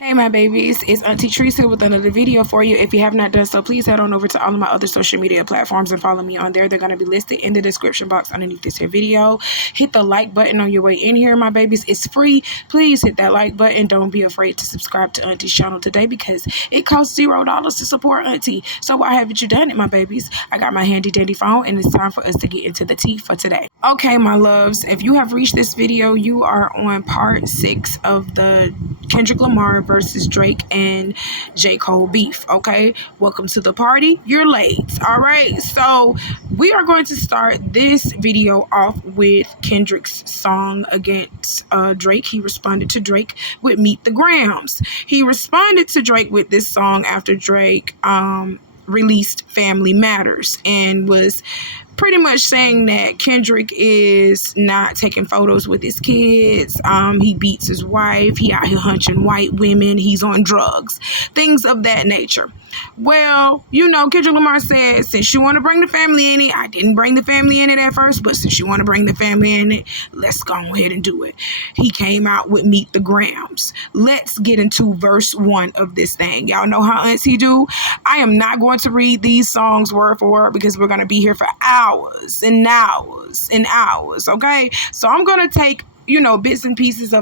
Hey my babies, it's Auntie Trice here with another video for you. If you have not done so, please head on over to all of my other social media platforms and follow me on there. They're going to be listed in the description box underneath this here video. Hit the like button on your way in here, my babies. It's free. Please hit that like button. Don't be afraid to subscribe to Auntie's channel today because it costs $0 to support Auntie. So why haven't you done it, my babies? I got my handy dandy phone and it's time for us to get into the tea for today. Okay, my loves, if you have reached this video, you are on part 6 of the Kendrick Lamar versus Drake and J. Cole beef. Okay, welcome to the party. You're late. All right, so we are going to start this video off with Kendrick's song against Drake. He responded to Drake with Meet the Grams. He responded to Drake with this song after Drake released Family Matters and was pretty much saying that Kendrick is not taking photos with his kids. He beats his wife. He out here hunching white women. He's on drugs. Things of that nature. Well, you know, Kendrick Lamar said, since you want to bring the family in it, I didn't bring the family in it at first, but since you want to bring the family in it, let's go ahead and do it. He came out with Meet the Grams. Let's get into verse 1 of this thing. Y'all know how Auntie do. I am not going to read these songs word for word because we're going to be here for hours and hours and hours, okay? So I'm going to take, you know, bits and pieces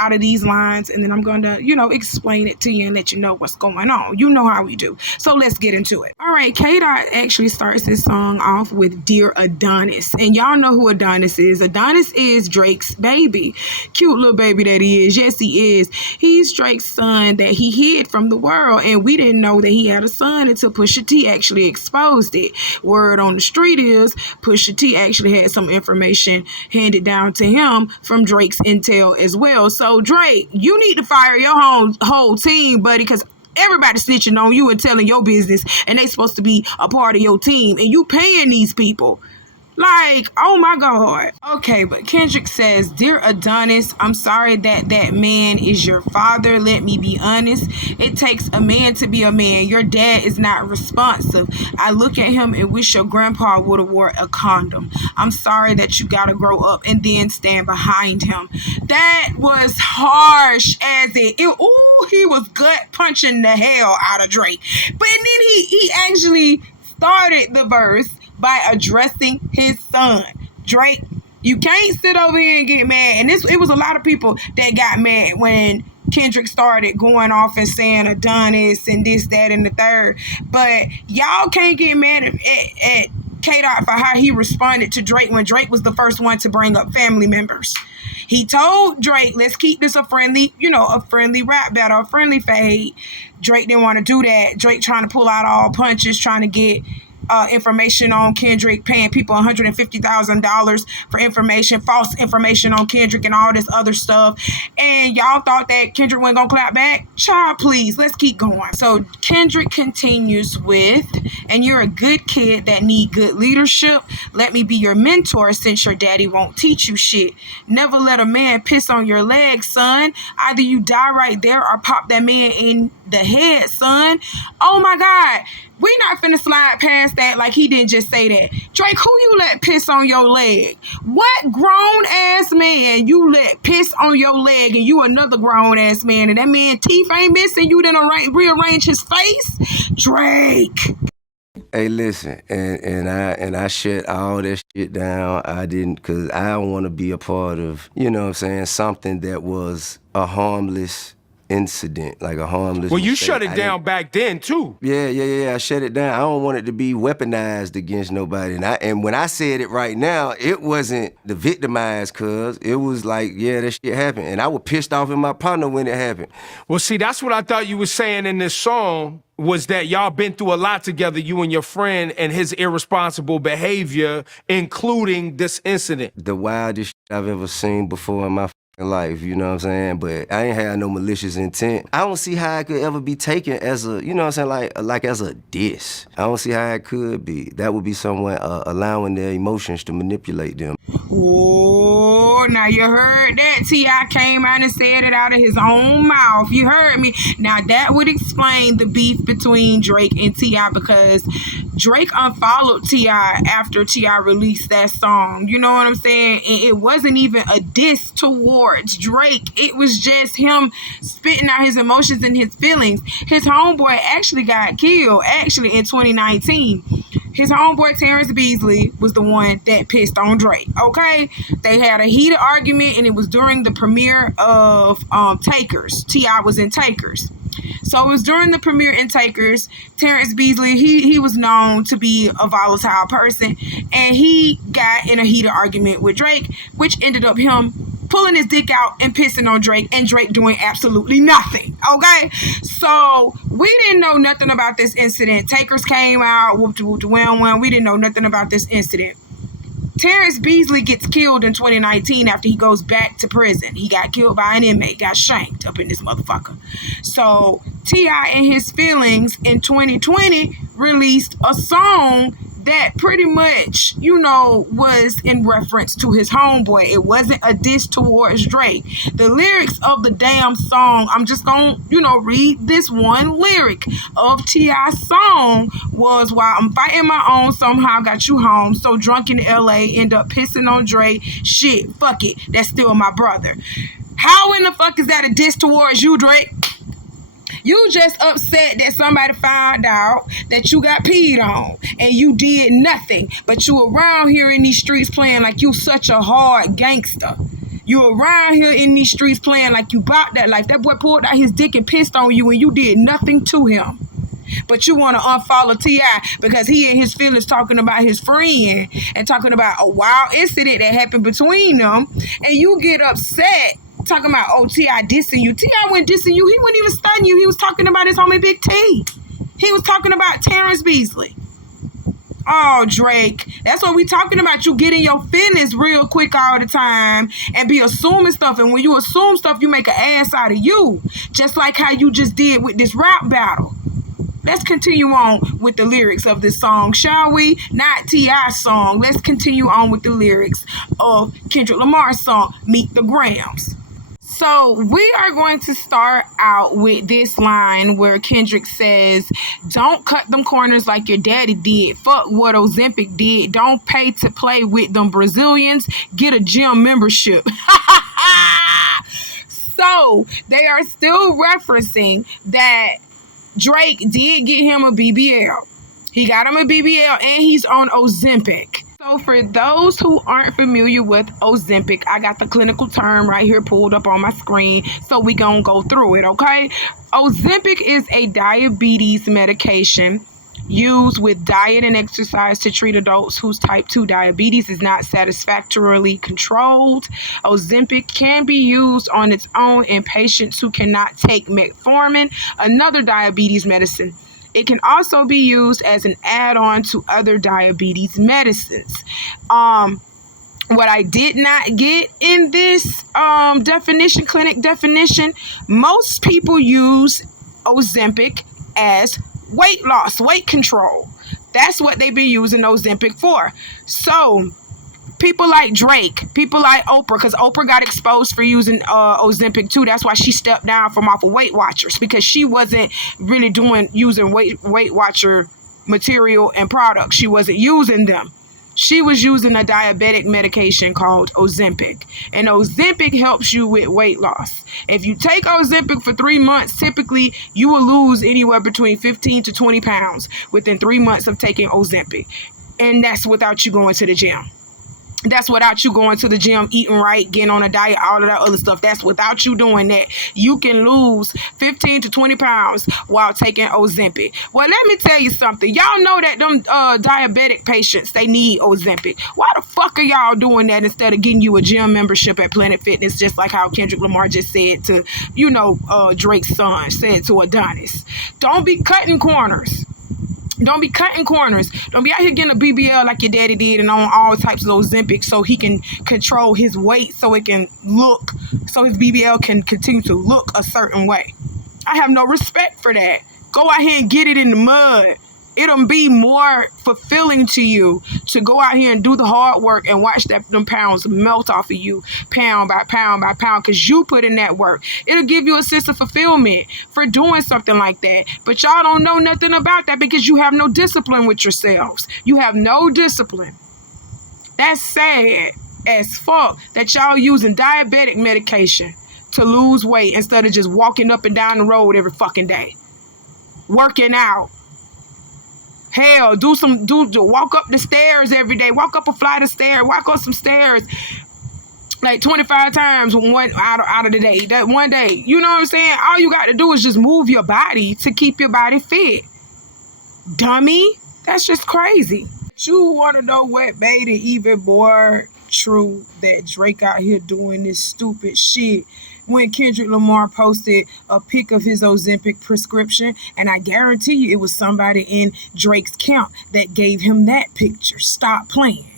out of these lines, and then I'm going to, you know, explain it to you and let you know what's going on. You know how we do. So let's get into it. All right, K-Dot actually starts this song off with Dear Adonis. And y'all know who Adonis is. Adonis is Drake's baby. Cute little baby that he is. Yes, he is. He's Drake's son that he hid from the world, and we didn't know that he had a son until Pusha T actually exposed it. Word on the street is Pusha T actually had some information handed down to him from Drake's intel as well. So Drake, you need to fire your whole team, buddy, because everybody's snitching on you and telling your business, and they supposed to be a part of your team, and you paying these people. Like, oh my God. Okay, but Kendrick says, Dear Adonis, I'm sorry that man is your father. Let me be honest. It takes a man to be a man. Your dad is not responsive. I look at him and wish your grandpa would have wore a condom. I'm sorry that you gotta grow up and then stand behind him. That was harsh as he was gut punching the hell out of Drake. But then he actually started the verse by addressing his son. Drake, you can't sit over here and get mad. And it was a lot of people that got mad when Kendrick started going off and saying Adonis and this, that, and the third. But y'all can't get mad at K-Dot for how he responded to Drake when Drake was the first one to bring up family members. He told Drake, let's keep this a friendly rap battle, a friendly fade. Drake didn't want to do that. Drake trying to pull out all punches, trying to get information on Kendrick, paying people $150,000 for information, false information on Kendrick and all this other stuff. And y'all thought that Kendrick wasn't gonna clap back? Child, please, let's keep going. So Kendrick continues with, and you're a good kid that need good leadership. Let me be your mentor since your daddy won't teach you shit. Never let a man piss on your leg, son. Either you die right there or pop that man in the head, son. Oh my God. We not finna slide past that like he didn't just say that. Drake, who you let piss on your leg? What grown-ass man you let piss on your leg and you another grown-ass man and that man teeth ain't missing? You didn't rearrange his face? Drake. Hey, listen, and I shut all that shit down. I didn't, because I don't want to be a part of, you know what I'm saying, something that was a harmless incident, like a harmless Well, you mistake. shut it down back then too. Yeah, I shut it down. I don't want it to be weaponized against nobody. And when I said it right now, it wasn't the victimized, cuz it was like, yeah, that shit happened. And I was pissed off at my partner when it happened. Well, see, that's what I thought you were saying in this song, was that y'all been through a lot together, you and your friend, and his irresponsible behavior, including this incident. The wildest shit I've ever seen before in my life, you know what I'm saying? But I ain't had no malicious intent. I don't see how it could ever be taken as a, you know what I'm saying, like as a diss. I don't see how it could be. That would be someone allowing their emotions to manipulate them. Oh, now you heard that. T.I. came out and said it out of his own mouth. You heard me. Now that would explain the beef between Drake and T.I. because Drake unfollowed T.I. after T.I. released that song. You know what I'm saying? And it wasn't even a diss towards Drake. It was just him spitting out his emotions and his feelings. His homeboy actually got killed, in 2019. His homeboy Terrence Beasley was the one that pissed on Drake, okay? They had a heated argument, and it was during the premiere of Takers. T.I. was in Takers. So it was during the premiere in Takers. Terrence Beasley, he was known to be a volatile person, and he got in a heated argument with Drake, which ended up him pulling his dick out and pissing on Drake, and Drake doing absolutely nothing, okay? So we didn't know nothing about this incident. Takers came out, whoop-de-whoop-de-wham-wham. We didn't know nothing about this incident. Terrence Beasley gets killed in 2019 after he goes back to prison. He got killed by an inmate, got shanked up in this motherfucker. So T.I. in his feelings in 2020 released a song that pretty much, was in reference to his homeboy. It wasn't a diss towards Drake. The lyrics of the damn song, I'm just gonna, read this one lyric of T.I.'s song was, while I'm fighting my own, somehow got you home. So drunk in L.A., end up pissing on Drake. Shit, fuck it, that's still my brother. How in the fuck is that a diss towards you, Drake? You just upset that somebody found out that you got peed on and you did nothing, but you around here in these streets playing like you such a hard gangster. You around here in these streets playing like you bought that life. That boy pulled out his dick and pissed on you and you did nothing to him. But you want to unfollow T.I. because he and his feelings talking about his friend and talking about a wild incident that happened between them, and you get upset talking about, oh, T.I. dissing you. T.I. wasn't dissing you. He wasn't even stunning you. He was talking about his homie Big T. He was talking about Terrence Beasley. Oh, Drake, that's what we talking about. You get in your feelings real quick all the time and be assuming stuff. And when you assume stuff, you make an ass out of you. Just like how you just did with this rap battle. Let's continue on with the lyrics of this song, shall we? Not T.I.'s song. Let's continue on with the lyrics of Kendrick Lamar's song, Meet the Grams. So we are going to start out with this line where Kendrick says, don't cut them corners like your daddy did. Fuck what Ozempic did. Don't pay to play with them Brazilians. Get a gym membership. So they are still referencing that Drake did get him a BBL. He got him a BBL and he's on Ozempic. So for those who aren't familiar with Ozempic, I got the clinical term right here pulled up on my screen, so we gonna go through it, okay? Ozempic is a diabetes medication used with diet and exercise to treat adults whose type 2 diabetes is not satisfactorily controlled. Ozempic can be used on its own in patients who cannot take metformin, another diabetes medicine. It can also be used as an add-on to other diabetes medicines. What I did not get in this clinic definition, most people use Ozempic as weight loss, weight control. That's what they be using Ozempic for. So people like Drake, people like Oprah, because Oprah got exposed for using Ozempic too. That's why she stepped down from off of Weight Watchers, because she wasn't really using Weight Watcher material and products. She wasn't using them. She was using a diabetic medication called Ozempic. And Ozempic helps you with weight loss. If you take Ozempic for 3 months, typically you will lose anywhere between 15 to 20 pounds within 3 months of taking Ozempic. And that's without you going to the gym. That's without you going to the gym, eating right, getting on a diet, all of that other stuff. That's without you doing that. You can lose 15 to 20 pounds while taking Ozempic. Well, let me tell you something. Y'all know that them diabetic patients, they need Ozempic. Why the fuck are y'all doing that instead of getting you a gym membership at Planet Fitness, just like how Kendrick Lamar just said to, Drake's son, said to Adonis. Don't be cutting corners. Don't be cutting corners. Don't be out here getting a BBL like your daddy did and on all types of Ozempic so he can control his weight, so his BBL can continue to look a certain way. I have no respect for that. Go out here and get it in the mud It'll be more fulfilling to you to go out here and do the hard work and watch them pounds melt off of you pound by pound by pound because you put in that work. It'll give you a sense of fulfillment for doing something like that. But y'all don't know nothing about that because you have no discipline with yourselves. You have no discipline. That's sad as fuck that y'all using diabetic medication to lose weight instead of just walking up and down the road every fucking day. Working out. Hell, walk up the stairs every day. Walk up a flight of stairs. Walk up some stairs like 25 times one out of the day. That one day. You know what I'm saying? All you got to do is just move your body to keep your body fit. Dummy. That's just crazy. You want to know what made it even more true that Drake out here doing this stupid shit? When Kendrick Lamar posted a pic of his Ozempic prescription, and I guarantee you it was somebody in Drake's camp that gave him that picture. Stop playing.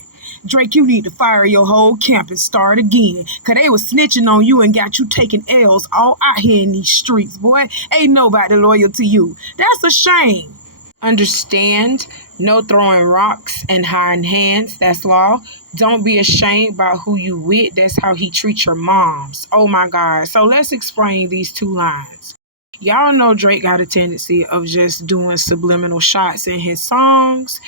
Drake, you need to fire your whole camp and start again. Because they was snitching on you and got you taking L's all out here in these streets, boy. Ain't nobody loyal to you. That's a shame. Understand, no throwing rocks and hiding hands. That's law. Don't be ashamed about who you with. That's how he treats your moms. Oh my God. So let's explain these two lines. Y'all know Drake got a tendency of just doing subliminal shots in his songs.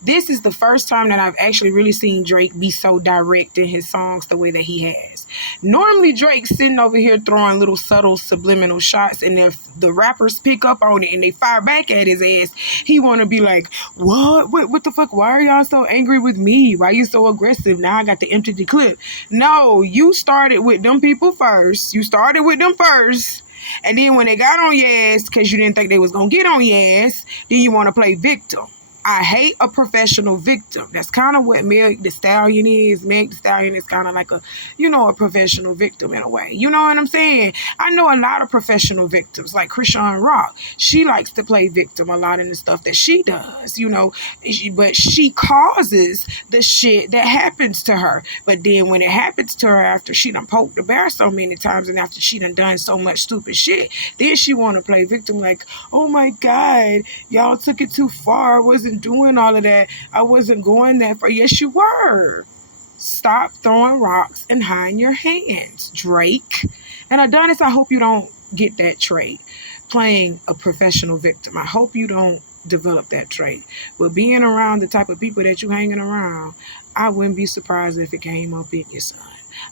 This is the first time that I've actually really seen Drake be so direct in his songs the way that he has. Normally, Drake's sitting over here throwing little subtle subliminal shots, and if the rappers pick up on it and they fire back at his ass, he want to be like, what the fuck? Why are y'all so angry with me? Why are you so aggressive? Now I got to empty the clip. No, you started with them people first. And then when they got on your ass, because you didn't think they was going to get on your ass, then you want to play victim. I hate a professional victim. That's kind of what Meg Thee Stallion is. Meg Thee Stallion is kind of like a professional victim in a way. You know what I'm saying? I know a lot of professional victims, like Krishan Rock. She likes to play victim a lot in the stuff that she does, but she causes the shit that happens to her. But then when it happens to her after she done poked the bear so many times and after she done so much stupid shit, then she want to play victim like, oh my God, y'all took it too far. I wasn't doing all of that. I wasn't going that far. Yes, you were. Stop throwing rocks and hiding your hands, Drake. And Adonis, I hope you don't get that trait. Playing a professional victim. I hope you don't develop that trait. But being around the type of people that you hanging around, I wouldn't be surprised if it came up in your son.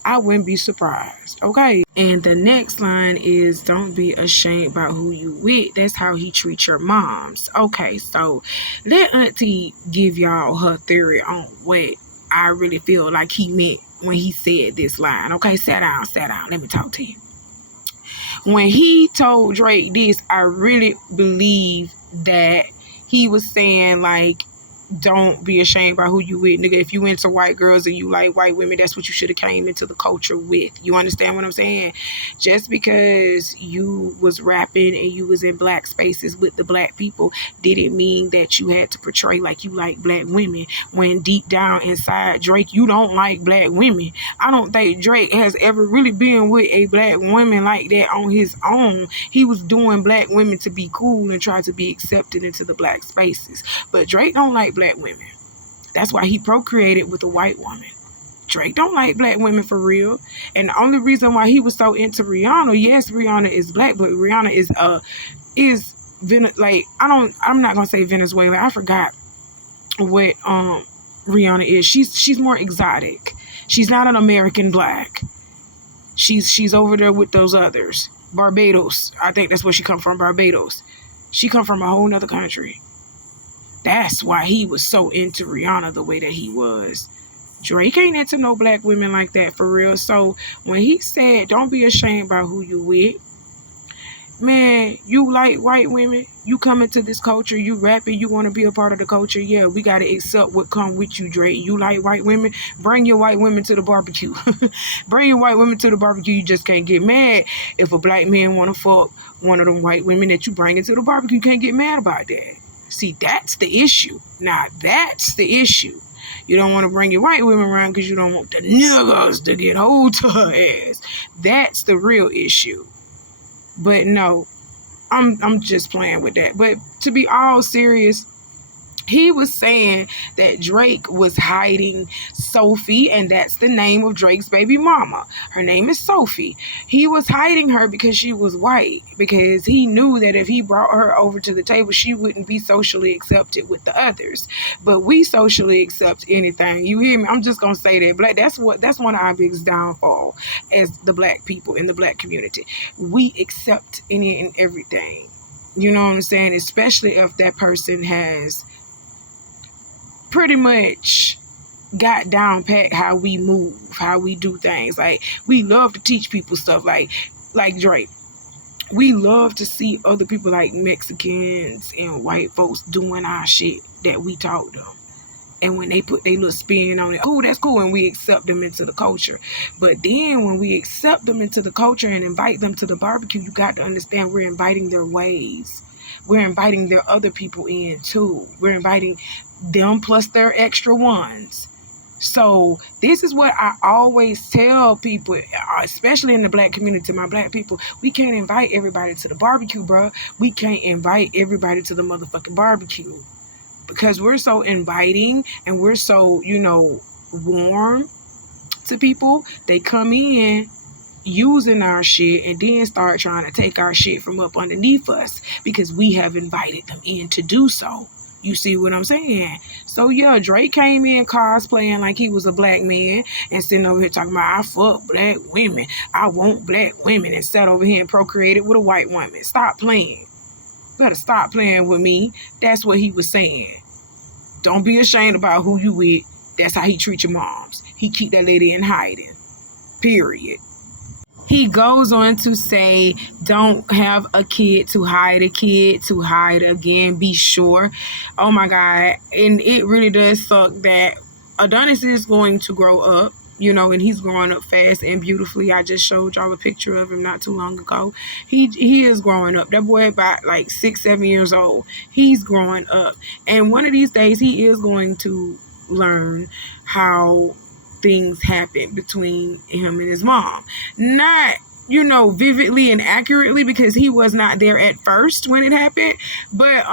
I wouldn't be surprised, okay? And the next line is, don't be ashamed about who you with. That's how he treats your moms. Okay, so let Auntie give y'all her theory on what I really feel like he meant when he said this line. Okay, sit down. Let me talk to you. When he told Drake this, I really believe that he was saying, like, don't be ashamed about who you with, nigga. If you into white girls and you like white women, that's what you should have came into the culture with. You understand what I'm saying? Just because you was rapping and you was in black spaces with the black people didn't mean that you had to portray like you like black women, when deep down inside Drake, you don't like black women. I don't think Drake has ever really been with a black woman like that on his own. He was doing black women to be cool and try to be accepted into the black spaces. But Drake don't like black women. That's why he procreated with a white woman. Drake don't like black women for real. And the only reason why he was so into Rihanna, yes, Rihanna is black, but Rihanna I'm not gonna say Venezuela. I forgot what Rihanna is. She's more exotic. She's not an American black. She's over there with those others. Barbados. I think that's where she come from, Barbados. She come from a whole nother country. That's why he was so into Rihanna the way that he was. Drake ain't into no black women like that for real. So when he said, don't be ashamed about who you with, man, you like white women, you come into this culture, you rapping, you want to be a part of the culture. Yeah, we got to accept what come with you, Drake. You like white women, bring your white women to the barbecue. Bring your white women to the barbecue. You just can't get mad if a black man want to fuck one of them white women that you bring into the barbecue. You can't get mad about that. See, that's the issue. Now, that's the issue. You don't want to bring your white women around because you don't want the niggas to get hold to her ass. That's the real issue. But no, I'm just playing with that. But to be all serious, He was saying that Drake was hiding Sophie, and that's the name of Drake's baby mama. Her name is Sophie. He was hiding her because she was white, because he knew that if he brought her over to the table, she wouldn't be socially accepted with the others. But we socially accept anything. You hear me? I'm just gonna say that. Black. That's one of our biggest downfall as the black people in the black community. We accept any and everything. You know what I'm saying? Especially if that person has pretty much got down pat how we move, how we do things. Like, we love to teach people stuff like Drake. We love to see other people like Mexicans and white folks doing our shit that we taught them. And when they put their little spin on it, oh, that's cool, and we accept them into the culture. But then when we accept them into the culture and invite them to the barbecue, you got to understand we're inviting their ways. We're inviting their other people in too. We're inviting them plus their extra ones. So this is what I always tell people, especially in the black community, my black people, we can't invite everybody to the barbecue, bro. We can't invite everybody to the motherfucking barbecue. Because we're so inviting and we're so, warm to people. They come in using our shit and then start trying to take our shit from up underneath us because we have invited them in to do so. You see what I'm saying? So yeah, Drake came in cosplaying like he was a black man and sitting over here talking about, I fuck black women, I want black women, and sat over here and procreated with a white woman. Stop playing. You better stop playing with me. That's what he was saying. Don't be ashamed about who you with. That's how he treat your moms. He keep that lady in hiding. Period. He goes on to say, don't have a kid to hide again. Be sure. Oh my God. And it really does suck that Adonis is going to grow up, and he's growing up fast and beautifully. I just showed y'all a picture of him not too long ago. He is growing up. That boy about like 6-7 years old. He's growing up. And one of these days he is going to learn how things happen between him and his mom. Not, vividly and accurately, because he was not there at first when it happened. But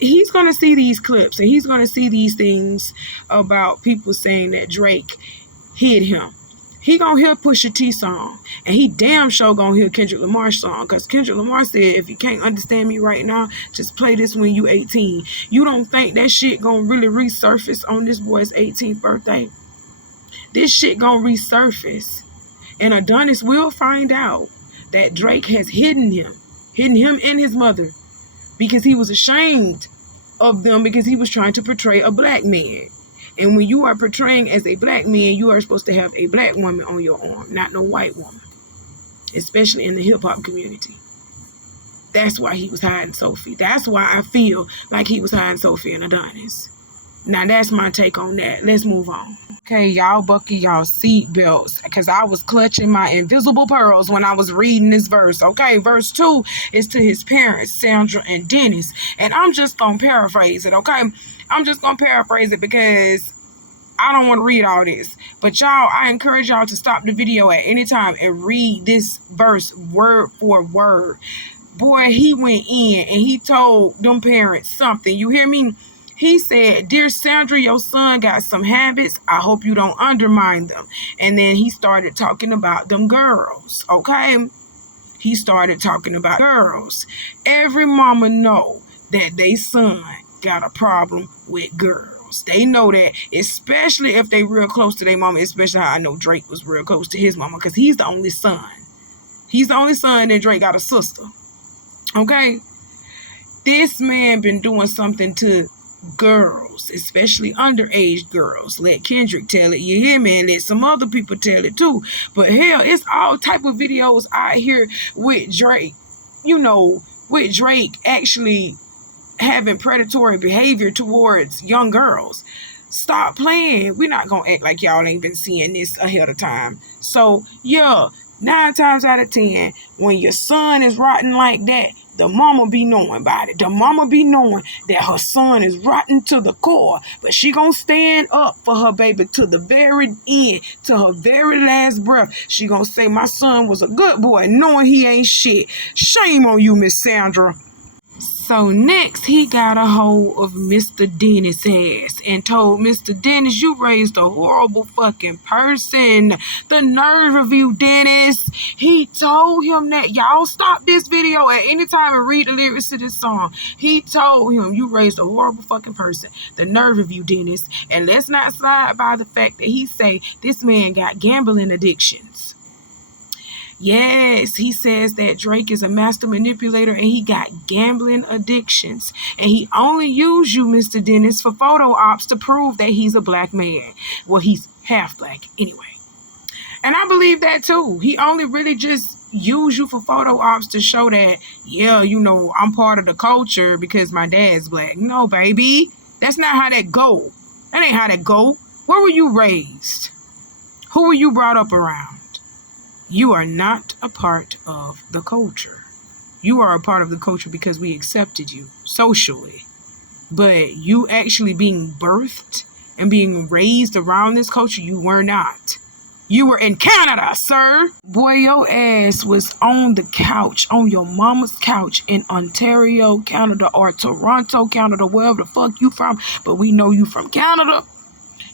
he's going to see these clips and he's going to see these things about people saying that Drake hid him. He going to hear Pusha T song, and he damn sure going to hear Kendrick Lamar song, because Kendrick Lamar said, if you can't understand me right now, just play this when you 18. You don't think that shit going to really resurface on this boy's 18th birthday? This shit going to resurface. And Adonis will find out that Drake has hidden him and his mother, because he was ashamed of them because he was trying to portray a black man. And when you are portraying as a black man, you are supposed to have a black woman on your arm, not no white woman, especially in the hip-hop community. That's why he was hiding Sophie. That's why I feel like he was hiding Sophie and Adonis. Now, that's my take on that. Let's move on. Okay, y'all buckle y'all seat belts, because I was clutching my invisible pearls when I was reading this verse. Okay, verse 2 is to his parents, Sandra and Dennis. And I'm just going to paraphrase it, okay? I'm just going to paraphrase it because I don't want to read all this. But y'all, I encourage y'all to stop the video at any time and read this verse word for word. Boy, he went in and he told them parents something. You hear me? He said, "Dear Sandra, your son got some habits. I hope you don't undermine them." And then he started talking about them girls, okay? He started talking about girls. Every mama know that they son got a problem with girls. They know that, especially if they real close to their mama, especially how I know Drake was real close to his mama, because he's the only son. He's the only son, and Drake got a sister, okay? This man been doing something to girls, especially underage girls. Let Kendrick tell it, you hear me, and let some other people tell it too. But hell, it's all type of videos out here with Drake, with Drake actually having predatory behavior towards young girls. Stop playing. We're not gonna act like y'all ain't been seeing this ahead of time. So yeah, 9 times out of 10, when your son is rotten like that, the mama be knowing about it. The mama be knowing that her son is rotten to the core, but she gonna stand up for her baby to the very end, to her very last breath. She gonna say, my son was a good boy, knowing he ain't shit. Shame on you, Miss Sandra. So next, he got a hold of Mr. Dennis' ass and told Mr. Dennis, you raised a horrible fucking person. The nerve of you, Dennis. He told him that. Y'all stop this video at any time and read the lyrics to this song. He told him, you raised a horrible fucking person. The nerve of you, Dennis. And let's not slide by the fact that he say this man got gambling addictions. Yes, he says that Drake is a master manipulator and he got gambling addictions. And he only used you, Mr. Dennis, for photo ops to prove that he's a black man. Well, he's half black anyway. And I believe that too. He only really just used you for photo ops to show that, yeah, you know, I'm part of the culture because my dad's black. No, baby. That's not how that go. That ain't how that go. Where were you raised? Who were you brought up around? You are not a part of the culture. You are a part of the culture because we accepted you socially. But you actually being birthed and being raised around this culture, you were not. You were in Canada, sir. Boy, your ass was on the couch, on your mama's couch in Ontario, Canada, or Toronto, Canada, wherever the fuck you from. But we know you from Canada.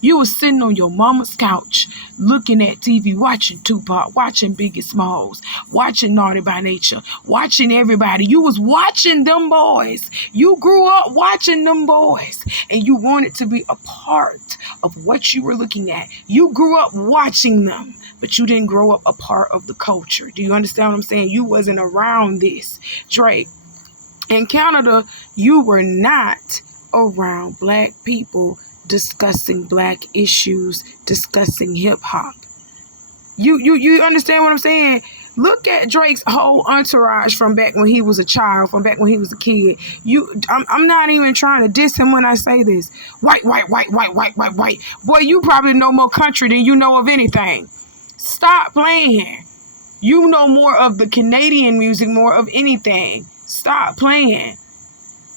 You was sitting on your mama's couch, looking at TV, watching Tupac, watching Biggie Smalls, watching Naughty by Nature, watching everybody. You was watching them boys. You grew up watching them boys, and you wanted to be a part of what you were looking at. You grew up watching them, but you didn't grow up a part of the culture. Do you understand what I'm saying? You wasn't around this. Drake, in Canada, you were not around black people discussing black issues, discussing hip-hop. You understand what I'm saying? Look at Drake's whole entourage from back when he was a child, from back when he was a kid. I'm not even trying to diss him when I say this. White. Boy, you probably know more country than you know of anything. Stop playing. You know more of the Canadian music, more of anything. Stop playing.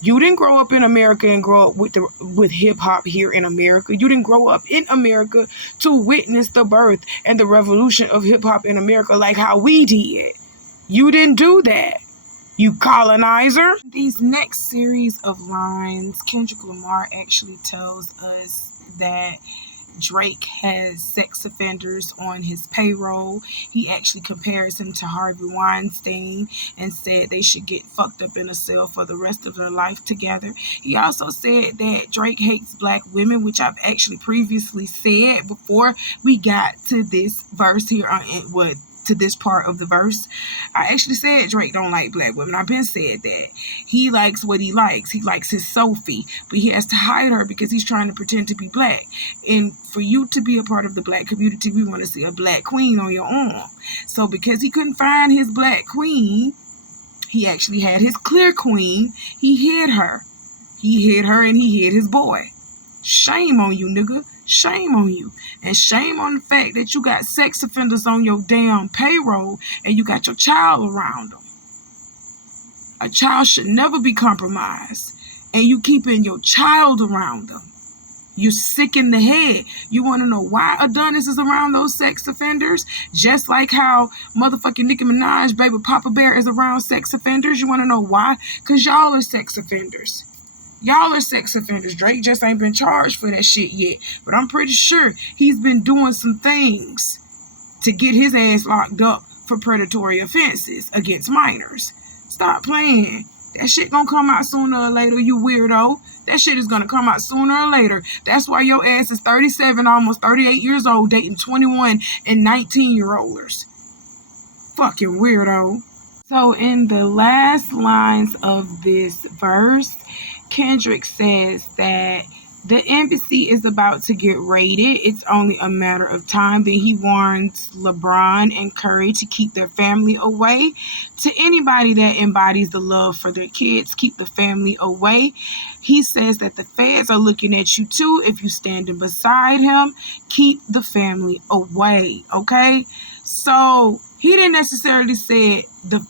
You didn't grow up in America and grow up with hip-hop here in America. You didn't grow up in America to witness the birth and the revolution of hip-hop in America like how we did. You didn't do that, you colonizer. These next series of lines, Kendrick Lamar actually tells us that Drake has sex offenders on his payroll. He actually compares him to Harvey Weinstein and said they should get fucked up in a cell for the rest of their life together. He also said that Drake hates black women, which I've actually previously said before we got to this verse here to this part of the verse. I actually said Drake don't like black women. I've been said that. He likes what he likes. He likes his Sophie, but he has to hide her because he's trying to pretend to be black. And for you to be a part of the black community, we want to see a black queen on your arm. So because he couldn't find his black queen, he actually had his clear queen. He hid her. He hid her and he hid his boy. Shame on you, nigga. Shame on you. And shame on the fact that you got sex offenders on your damn payroll and you got your child around them. A child should never be compromised. And you keeping your child around them. You sick in the head. You want to know why Adonis is around those sex offenders? Just like how motherfucking Nicki Minaj, baby Papa Bear, is around sex offenders. You want to know why? Because y'all are sex offenders. Y'all are sex offenders. Drake just ain't been charged for that shit yet. But I'm pretty sure he's been doing some things to get his ass locked up for predatory offenses against minors. Stop playing. That shit gonna come out sooner or later, you weirdo. That shit is gonna come out sooner or later. That's why your ass is 37, almost 38 years old, dating 21 and 19-year-olders. Fucking weirdo. So in the last lines of this verse, Kendrick says that the embassy is about to get raided. It's only a matter of time. Then he warns LeBron and Curry to keep their family away. To anybody that embodies the love for their kids, keep the family away. He says that the feds are looking at you too. If you're standing beside him, keep the family away. Okay? So he didn't necessarily say that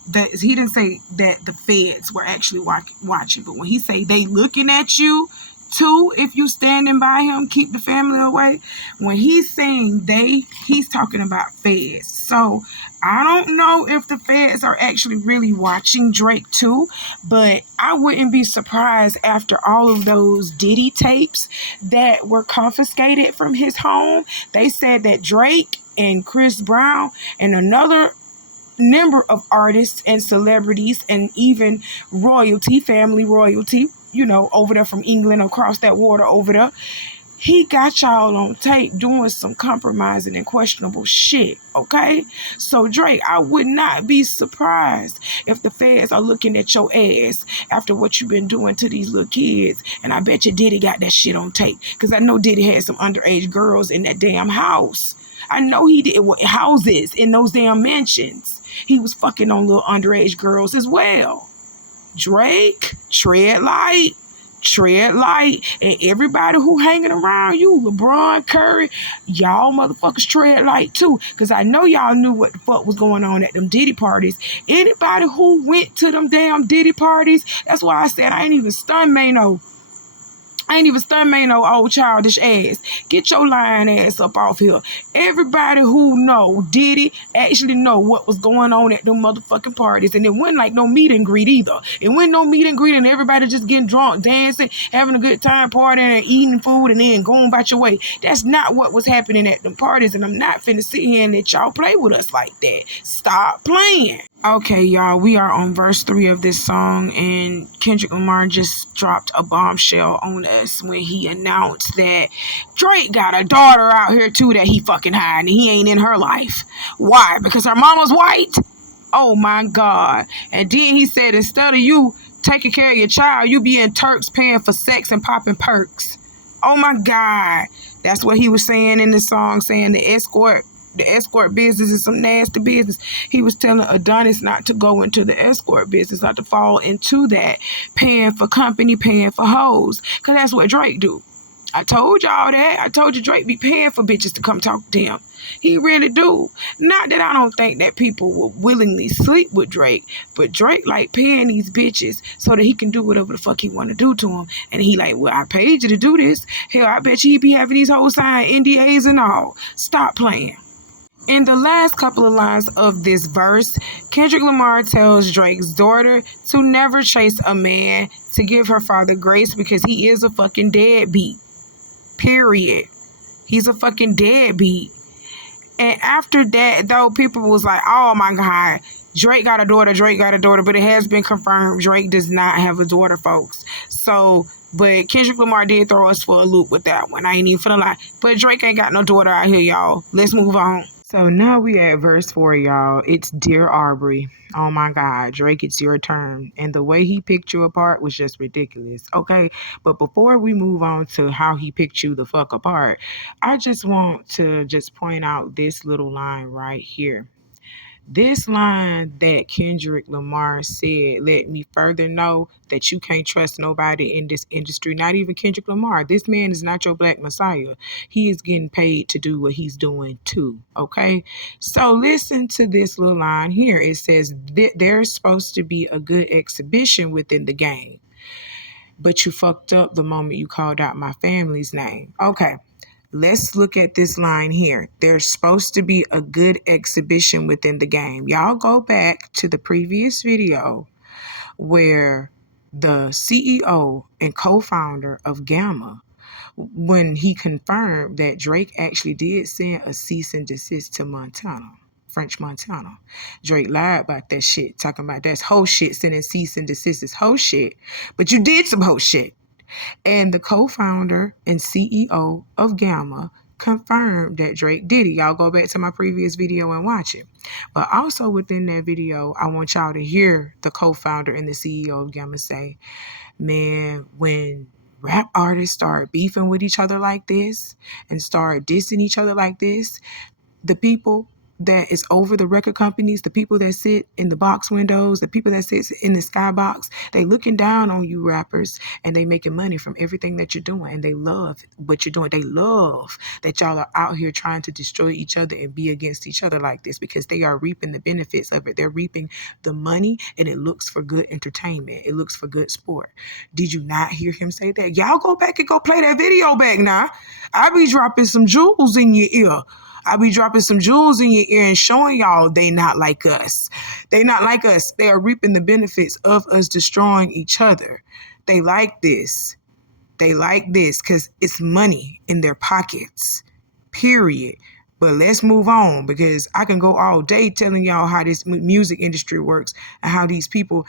the feds were actually watching, but when he say they looking at you, Two, if you standing by him, keep the family away. When he's saying they, he's talking about feds. So I don't know if the feds are actually really watching Drake too, but I wouldn't be surprised after all of those Diddy tapes that were confiscated from his home. They said that Drake and Chris Brown and another number of artists and celebrities and even royalty, family royalty, over there from England, across that water over there. He got y'all on tape doing some compromising and questionable shit, okay? So, Drake, I would not be surprised if the feds are looking at your ass after what you've been doing to these little kids. And I bet you Diddy got that shit on tape, because I know Diddy had some underage girls in that damn house. I know he did houses in those damn mansions. He was fucking on little underage girls as well. Drake, tread light. And everybody who hanging around you, LeBron, Curry, y'all motherfuckers tread light too. Because I know y'all knew what the fuck was going on at them Diddy parties. Anybody who went to them damn Diddy parties, that's why I said I ain't even stunned Mano old childish ass. Get your lying ass up off here. Everybody who know Diddy actually know what was going on at them motherfucking parties. And it wasn't like no meet and greet either. It wasn't no meet and greet and everybody just getting drunk, dancing, having a good time, partying and eating food and then going about your way. That's not what was happening at them parties. And I'm not finna sit here and let y'all play with us like that. Stop playing. Okay, y'all, we are on verse 3 of this song, and Kendrick Lamar just dropped a bombshell on us when he announced that Drake got a daughter out here too that he fucking hiding, and he ain't in her life. Why? Because her mama's white? Oh my God. And then he said, instead of you taking care of your child, you be in Turks paying for sex and popping perks. Oh my God. That's what he was saying in the song, saying the escort business is some nasty business. He was telling Adonis not to go into the escort business, not to fall into that, paying for company, paying for hoes, because that's what Drake do. I told y'all that. I told you Drake be paying for bitches to come talk to him. He really do. Not that I don't think that people will willingly sleep with Drake, but Drake like paying these bitches so that he can do whatever the fuck he want to do to them. And he like, well, I paid you to do this. Hell, I bet you he be having these hoes sign NDAs and all. Stop playing. In the last couple of lines of this verse, Kendrick Lamar tells Drake's daughter to never chase a man, to give her father grace because he is a fucking deadbeat. Period. He's a fucking deadbeat. And after that, though, people was like, oh my God, Drake got a daughter, but it has been confirmed Drake does not have a daughter, folks. So, but Kendrick Lamar did throw us for a loop with that one. I ain't even finna lie. But Drake ain't got no daughter out here, y'all. Let's move on. So now we at verse 4, y'all. It's Dear Aubrey. Oh my God, Drake, it's your turn. And the way he picked you apart was just ridiculous. Okay, but before we move on to how he picked you the fuck apart, I just want to just point out this little line right here. This line that Kendrick Lamar said let me further know that you can't trust nobody in this industry, not even Kendrick Lamar. This man is not your Black Messiah. He is getting paid to do what he's doing too, okay? So listen to this little line here. It says, there's supposed to be a good exhibition within the game, but you fucked up the moment you called out my family's name. Okay. Let's look at this line here. There's supposed to be a good exhibition within the game. Y'all go back to the previous video where the CEO and co-founder of Gamma, when he confirmed that Drake actually did send a cease and desist to Montana, French Montana. Drake lied about that shit, talking about that's hoe shit, sending cease and desist is hoe shit. But you did some hoe shit. And the co-founder and CEO of Gamma confirmed that Drake did it. Y'all go back to my previous video and watch it. But also within that video, I want y'all to hear the co-founder and the CEO of Gamma say, man, when rap artists start beefing with each other like this and start dissing each other like this, the people that is over the record companies, the people that sit in the box windows, the people that sit in the skybox, they looking down on you rappers, and they making money from everything that you're doing, and they love what you're doing. They love that y'all are out here trying to destroy each other and be against each other like this, because they are reaping the benefits of it. They're reaping the money, and it looks for good entertainment. It looks for good sport. Did you not hear him say that? Y'all go back and go play that video back now. I be dropping some jewels in your ear. I be dropping some jewels in your ear and showing y'all they not like us. They not like us. They are reaping the benefits of us destroying each other. They like this. They like this because it's money in their pockets. Period. But let's move on, because I can go all day telling y'all how this music industry works and how these people,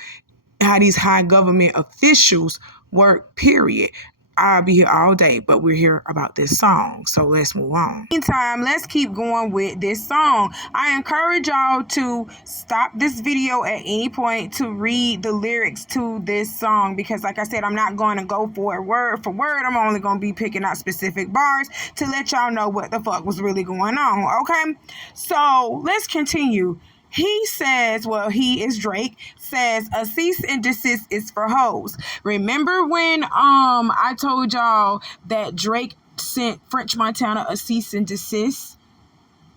how these high government officials work, period. I'll be here all day, but we're here about this song, so let's move on. Meantime, let's keep going with this song. I encourage y'all to stop this video at any point to read the lyrics to this song, because like I said, I'm not going to go for it word for word. I'm only going to be picking out specific bars to let y'all know what the fuck was really going on, okay? So let's continue. He says, well, he is Drake, says a cease and desist is for hoes. Remember when I told y'all that Drake sent French Montana a cease and desist?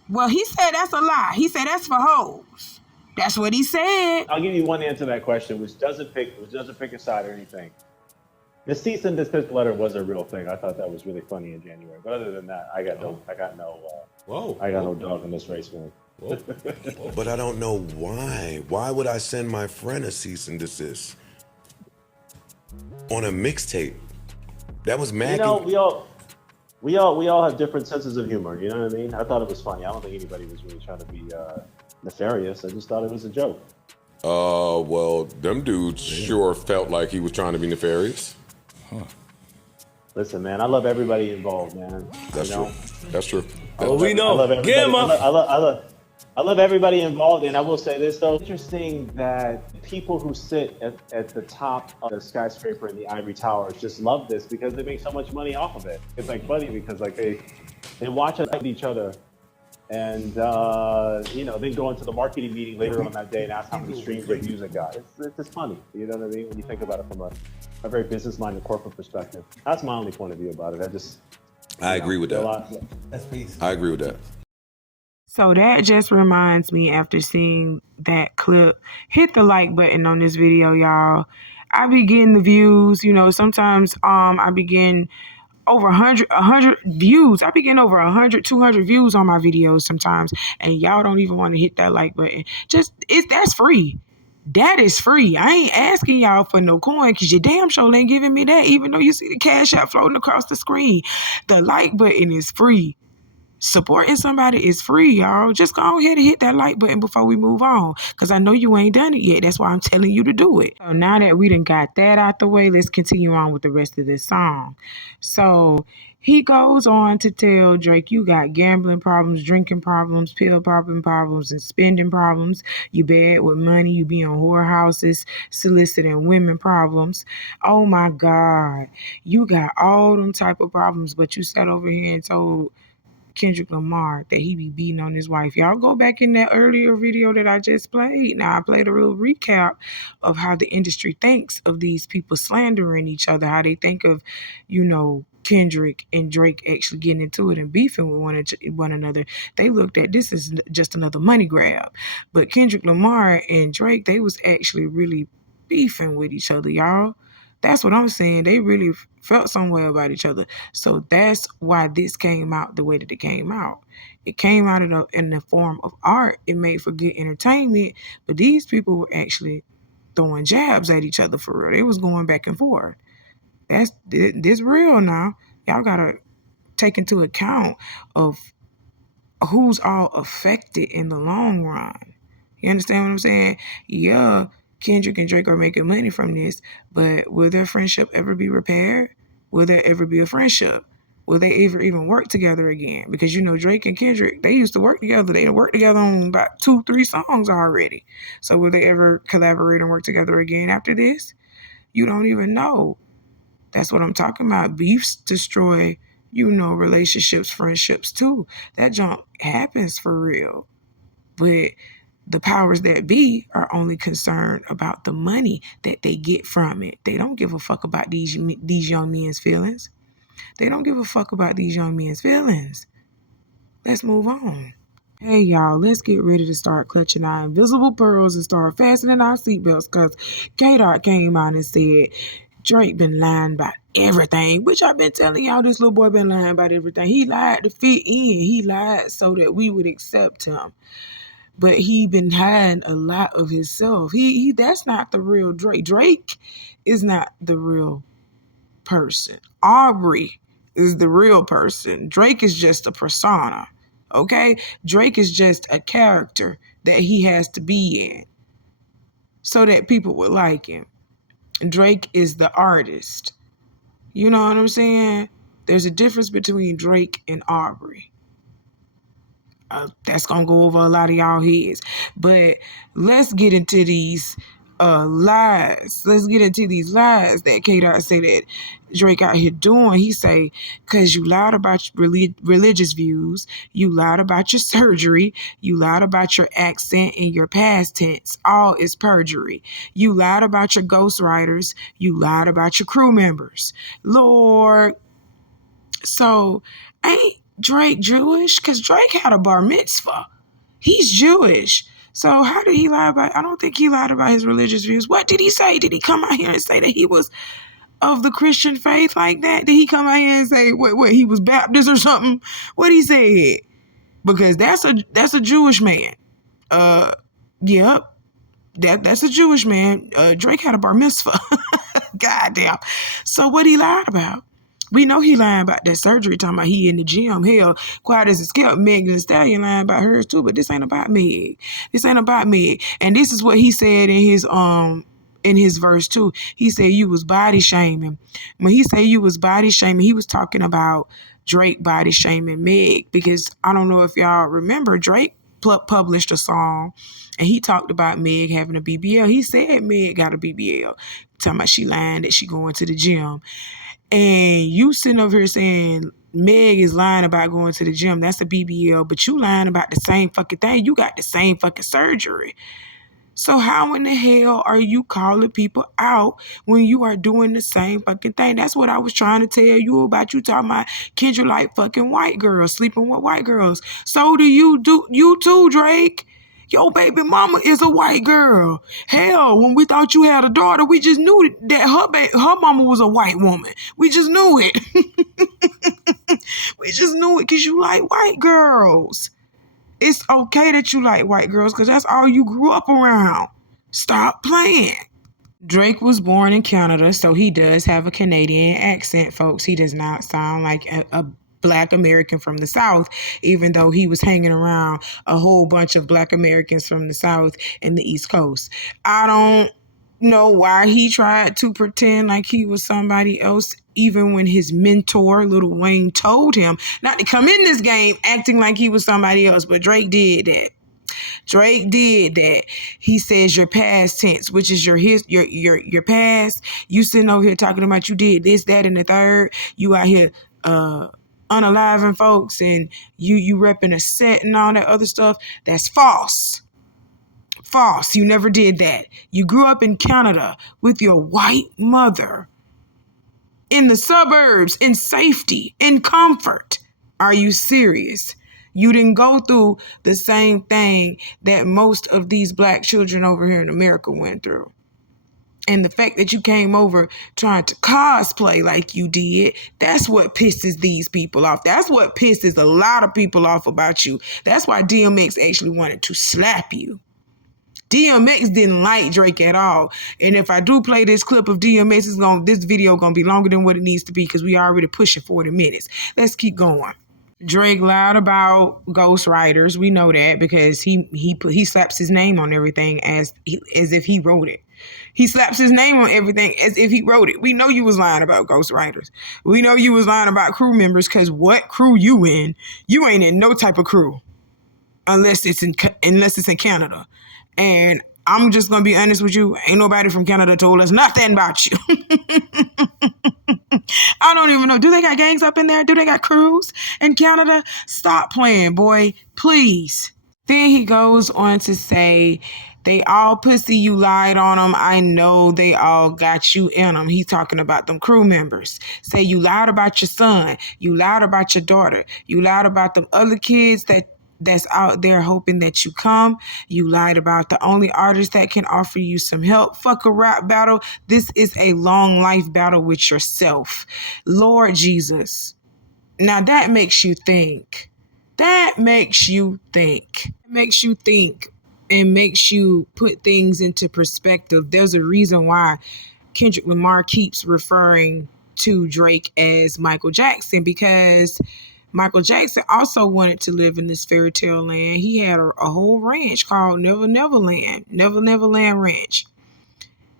Well, he said that's a lie. He said that's for hoes. That's what he said. I'll give you one answer to that question, which doesn't pick a side or anything. The cease and desist letter was a real thing. I thought that was really funny in January. But other than that, I got no dog in this race, man. But I don't know why. Why would I send my friend a cease and desist on a mixtape? That was mad. You know, we all have different senses of humor. You know what I mean? I thought it was funny. I don't think anybody was really trying to be nefarious. I just thought it was a joke. Well, them dudes sure felt like he was trying to be nefarious. Huh. Listen, man, I love everybody involved, man. That's true. That's true. Oh, we know. I love everybody involved, and I will say this though. Interesting that people who sit at the top of the skyscraper in the ivory towers just love this because they make so much money off of it. It's like funny because like they watch us fight each other, and then go into the marketing meeting later on that day and ask how many streams their music got. It's just funny, you know what I mean? When you think about it from a very business-minded corporate perspective. That's my only point of view about it. I agree with that. That's peace. I agree with that. So that just reminds me, after seeing that clip, hit the like button on this video, y'all. I be getting the views, sometimes I be getting over 100 views. I be getting over 100, 200 views on my videos sometimes, and y'all don't even want to hit that like button. That's free. That is free. I ain't asking y'all for no coin, because your damn show ain't giving me that, even though you see the cash app floating across the screen. The like button is free. Supporting somebody is free, y'all. Just go ahead and hit that like button before we move on, because I know you ain't done it yet. That's why I'm telling you to do it. So now that we done got that out the way, let's continue on with the rest of this song. So he goes on to tell Drake, you got gambling problems, drinking problems, pill popping problems, and spending problems. You bad with money. You be on whorehouses, soliciting women problems. Oh my God. You got all them type of problems, but you sat over here and told Kendrick Lamar that he be beating on his wife. Y'all go back in that earlier video that I just played. Now I played a real recap of how the industry thinks of these people slandering each other, how they think of, Kendrick and Drake actually getting into it and beefing with one another. They looked at this as just another money grab. But Kendrick Lamar and Drake, they was actually really beefing with each other, y'all. That's what I'm saying. They really felt some way about each other. So that's why this came out the way that it came out. It came out in the form of art. It made for good entertainment. But these people were actually throwing jabs at each other for real. They was going back and forth. This real now. Y'all got to take into account of who's all affected in the long run. You understand what I'm saying? Yeah. Kendrick and Drake are making money from this, but will their friendship ever be repaired? Will there ever be a friendship? Will they ever even work together again? Because, Drake and Kendrick, they used to work together. They worked together on about 2-3 songs already. So will they ever collaborate and work together again after this? You don't even know. That's what I'm talking about. Beefs destroy, relationships, friendships too. That junk happens for real. But the powers that be are only concerned about the money that they get from it. They don't give a fuck about these young men's feelings. They don't give a fuck about these young men's feelings. Let's move on. Hey, y'all, let's get ready to start clutching our invisible pearls and start fastening our seatbelts, because K-Dot came out and said Drake been lying about everything, which I've been telling y'all this little boy been lying about everything. He lied to fit in. He lied so that we would accept him. But he been hiding a lot of himself. He that's not the real Drake. Drake is not the real person. Aubrey is the real person. Drake is just a persona. Okay? Drake is just a character that he has to be in so that people would like him. Drake is the artist. You know what I'm saying? There's a difference between Drake and Aubrey. That's going to go over a lot of y'all heads. But let's get into these lies. Let's get into these lies that K-Dot say that Drake out here doing. He say, because you lied about your religious views, you lied about your surgery, you lied about your accent and your past tense. All is perjury. You lied about your ghostwriters. You lied about your crew members. Lord. So, ain't Drake Jewish? Because Drake had a bar mitzvah. He's Jewish. So how did he lie about? I don't think he lied about his religious views. What did he say? Did he come out here and say that he was of the Christian faith like that? Did he come out here and say what he was Baptist or something? What he said? Because that's a Jewish man. Yep. That's a Jewish man. Drake had a bar mitzvah. Goddamn. So what he lied about? We know he lying about that surgery, talking about he in the gym. Hell, quiet as a skip, Meg Thee Stallion lying about hers too, but this ain't about Meg. This ain't about Meg. And this is what he said in his verse too. He said you was body shaming. When he said you was body shaming, he was talking about Drake body shaming Meg, because I don't know if y'all remember, Drake published a song and he talked about Meg having a BBL. He said Meg got a BBL. Talking about she lying that she going to the gym. And you sitting over here saying Meg is lying about going to the gym. That's a BBL, but you lying about the same fucking thing. You got the same fucking surgery. So how in the hell are you calling people out when you are doing the same fucking thing? That's what I was trying to tell you about. You talking about Kendrick like fucking white girls, sleeping with white girls. So do you too, Drake. Your baby mama is a white girl. Hell, when we thought you had a daughter, we just knew that her mama was a white woman. We just knew it. We just knew it because you like white girls. It's okay that you like white girls because that's all you grew up around. Stop playing. Drake was born in Canada, so he does have a Canadian accent, folks. He does not sound like a Black American from the South, even though he was hanging around a whole bunch of Black Americans from the South and the East Coast. I don't know why he tried to pretend like he was somebody else, even when his mentor, Lil Wayne, told him not to come in this game acting like he was somebody else. But Drake did that. Drake did that. He says your past tense, which is your past. You sitting over here talking about you did this, that, and the third. You out here unaliving folks and you repping a set and all that other stuff. That's false. False. You never did that. You grew up in Canada with your white mother in the suburbs, in safety, in comfort. Are you serious? You didn't go through the same thing that most of these Black children over here in America went through. And the fact that you came over trying to cosplay like you did, that's what pisses these people off. That's what pisses a lot of people off about you. That's why DMX actually wanted to slap you. DMX didn't like Drake at all. And if I do play this clip of DMX, this video gonna be longer than what it needs to be because we already pushing 40 minutes. Let's keep going. Drake lied about ghostwriters. We know that because he slaps his name on everything as if he wrote it. He slaps his name on everything as if he wrote it. We know you was lying about ghostwriters. We know you was lying about crew members because what crew you in? You ain't in no type of crew unless it's in Canada. And I'm just gonna be honest with you. Ain't nobody from Canada told us nothing about you. I don't even know. Do they got gangs up in there? Do they got crews in Canada? Stop playing, boy. Please. Then he goes on to say, they all pussy, you lied on them. I know they all got you in them. He's talking about them crew members. Say you lied about your son. You lied about your daughter. You lied about them other kids that's out there hoping that you come. You lied about the only artist that can offer you some help. Fuck a rap battle. This is a long life battle with yourself. Lord Jesus. Now that makes you think. That makes you think. It makes you think and makes you put things into perspective. There's a reason why Kendrick Lamar keeps referring to Drake as Michael Jackson, because Michael Jackson also wanted to live in this fairy tale land. He had a whole ranch called Never Never Land Ranch.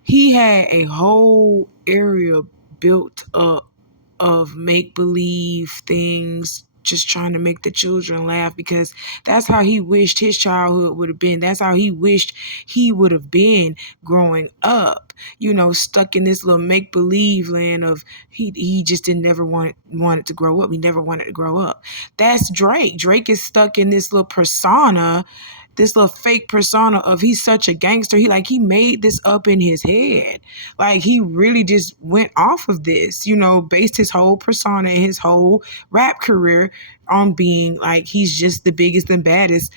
He had a whole area built up of make-believe things, just trying to make the children laugh, because that's how he wished his childhood would have been. That's how he wished he would have been growing up, stuck in this little make-believe land of he just didn't never wanted to grow up. He never wanted to grow up. That's Drake. Drake is stuck in this little persona, this little fake persona of he's such a gangster. He made this up in his head. Like he really just went off of this, based his whole persona and his whole rap career on being like he's just the biggest and baddest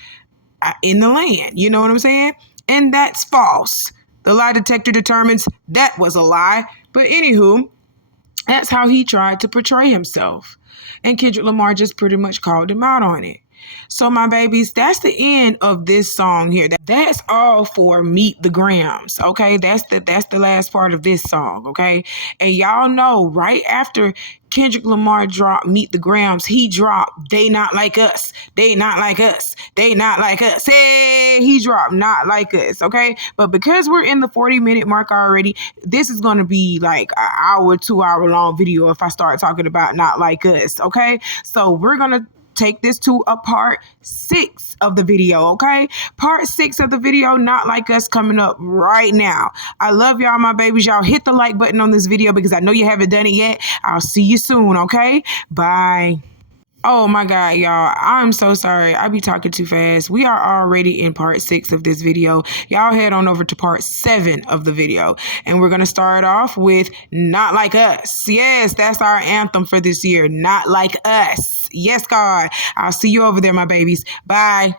in the land. You know what I'm saying? And that's false. The lie detector determines that was a lie. But anywho, that's how he tried to portray himself. And Kendrick Lamar just pretty much called him out on it. So my babies, that's the end of this song here. That's all for Meet the Grams, okay? That's the last part of this song, okay? And y'all know right after Kendrick Lamar dropped Meet the Grams, he dropped They Not Like Us. They Not Like Us. They Not Like Us. Hey, he dropped Not Like Us, okay? But because we're in the 40-minute mark already, this is going to be like an hour, 2-hour long video if I start talking about Not Like Us, okay? So we're going to take this to a part 6 of the video, okay? Part 6 of the video, Not Like Us, coming up right now. I love y'all, my babies. Y'all hit the like button on this video because I know you haven't done it yet. I'll see you soon, okay? Bye. Oh my God, y'all. I'm so sorry. I be talking too fast. We are already in part 6 of this video. Y'all head on over to part 7 of the video. And we're going to start off with Not Like Us. Yes, that's our anthem for this year. Not Like Us. Yes, God. I'll see you over there, my babies. Bye.